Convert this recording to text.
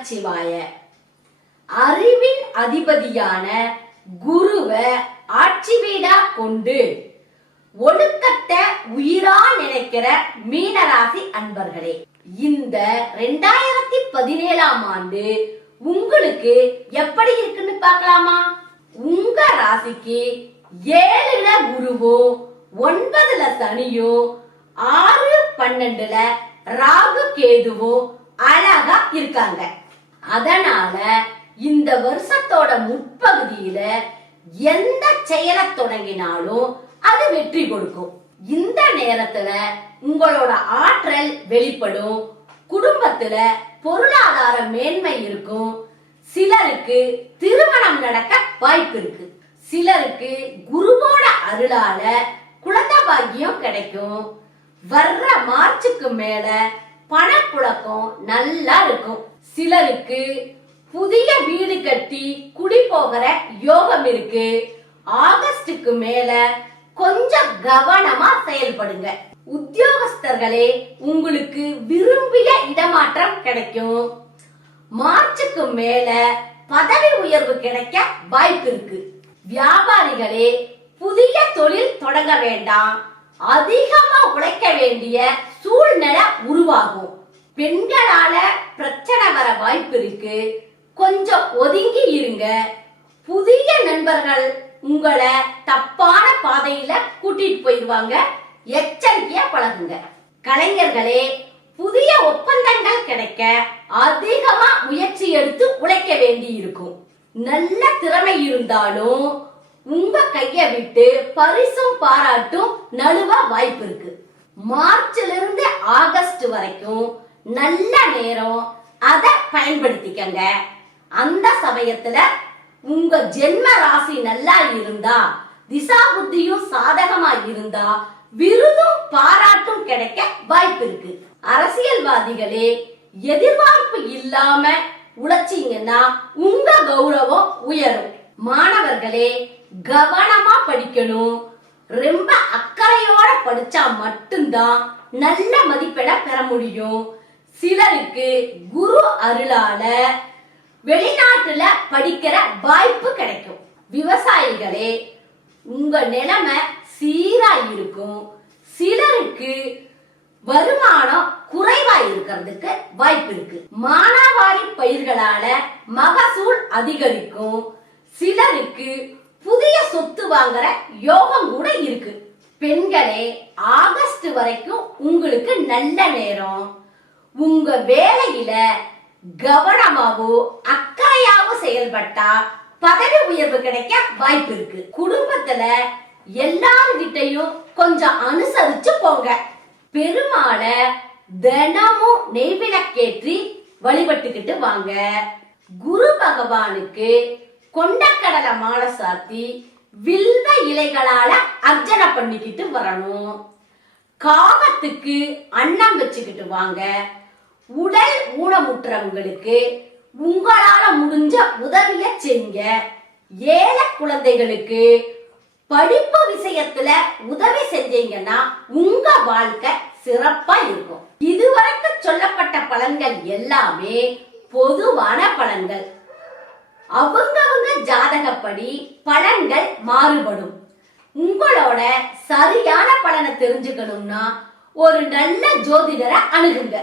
நமச்சிவாய அறிவின் அதிபதியான குருவை ஆட்சி வீடா கொண்டு ஒழுக்கத்தை உயிரா நினைக்கிற மீனராசி அன்பர்களே இந்த ரெண்டாயிரத்தி பதினேழாம் ஆண்டு உங்களுக்கு எப்படி இருக்குன்னு பார்க்கலாமா? உங்க ராசிக்கு ஏழுல குருவோ ஒன்பதுல சனியோ ஆறு பன்னெண்டுல ராகு கேதுவோ அழகா இருக்காங்க. அதனால இந்த வருஷத்தோட முற்பகுதியில எந்த செயலை தொடங்கினாலும் அது வெற்றி கொடுக்கும். இந்த நேரத்துல உங்களோட ஆற்றல் வெளிப்படும். குடும்பத்துல பொருளாதார மேன்மை இருக்கும். சிலருக்கு திருமணம் நடக்க வாய்ப்பு இருக்கு. சிலருக்கு குருவோட அருளால குழந்தை பாக்கியம் கிடைக்கும். வர்ற மார்ச்சுக்கு மேல பணப்புழக்கம் நல்லா இருக்கும். சிலருக்கு புதிய வீடு கட்டி குடி போகிற யோகம் இருக்கு. ஆகஸ்டுக்கு மேல கொஞ்சம் கவனமா செயல்படுங்க. உத்தியோகஸ்தர்களே உங்களுக்கு விரும்பிய இடமாற்றம் கிடைக்கும். மார்ச்சுக்கு மேல பதவி உயர்வு கிடைக்க வாய்ப்பு இருக்கு. வியாபாரிகளே புதிய தொழில் தொடங்க வேண்டாம். அதிகமா உழைக்க வேண்டிய சூழ்நிலை உருவாகும். பெண்களால பிரச்சனை வர வாய்ப்பு இருக்கு. கொஞ்சம் ஒதுங்கி இருங்க. புதிய நண்பர்கள் உங்களை தப்பான பாதையில கூட்டிட்டு போயிடுவாங்க. எச்சரிக்கையா பழகுங்க. கலைஞர்களே புதிய ஒப்பந்தங்கள் கிடைக்க அதிகமா முயற்சி எடுத்து உழைக்க வேண்டி இருக்கும் நல்ல திறமை இருந்தாலும் உங்க கைய விட்டு பரிசும் பாராட்டும் நழுவ வாய்ப்பு இருக்கு. மார்ச்ல இருந்து ஆகஸ்ட் வரைக்கும் நல்ல நேரம் அதை பயன்படுத்திக்கங்க. அந்த சமயத்துல உங்க ஜென்ம ராசி நல்லா இருந்தா திசா புத்தியும் சாதகமா இருந்தா விருதும் பாராட்டும் கிடைக்க வாய்ப்பு இருக்கு. அரசியல்வாதிகளே எதிர்பார்ப்பு இல்லாம உழைச்சீங்கன்னா உங்க கௌரவம் உயரும். மாணவர்களே கவனமா படிக்கணும். ரொம்ப அக்கறையோட படிச்சா மட்டும்தான் நல்ல மதிப்பெண்ண பெற முடியும். சிலருக்கு குரு அருளால வெளிநாட்டுல படிக்கிற வாய்ப்பு கிடைக்கும். விவசாயிகளே உங்க நிலைமை சீரா இருக்கும் சிலருக்கு வருமானம் குறைவா இருக்கிறதுக்கு வாய்ப்பு இருக்கு. மானாவாரி பயிர்களால மகசூல் அதிகரிக்கும். சிலருக்கு புதிய சொத்து வாங்குற யோகம் கூட இருக்கு. பெண்களே ஆகஸ்ட் வரைக்கும் உங்களுக்கு நல்ல நேரம். உங்க வேலையில கவனமாவோ அக்கறையாவோ செயல்பட்டா பதவி உயர்வு கிடைக்க வாய்ப்பு இருக்கு. குடும்பத்துல எல்லார்கிட்டையும் கொஞ்சம் அனுசரிச்சு போங்க. பெருமாளை தினமும் நெய்விளக்கேற்றி வழிபட்டுக்கிட்டு வாங்க. குரு பகவானுக்கு கொண்டக்கடலை மாலை சாத்தி வில்வ இலைகளால அர்ச்சனை பண்ணிக்கிட்டு வரணும். காகத்துக்கு அன்னம் வச்சுக்கிட்டு வாங்க. உடல் ஊனமுற்றவங்களுக்கு உங்களால முடிஞ்ச உதவிய செய்யுங்க. ஏழை குழந்தைகளுக்கு படிப்பு விஷயத்துல உதவி செஞ்சீங்கன்னா உங்க வாழ்க்கை சிறப்பா இருக்கும். இதுவரைக்கும் சொல்லப்பட்ட பலன்கள் எல்லாமே பொதுவான பலன்கள் அவங்கவுங்க ஜாதகப்படி பலன்கள் மாறுபடும். உங்களோட சரியான பலனை தெரிஞ்சுக்கணும்னா ஒரு நல்ல ஜோதிடரை அணுகுங்க.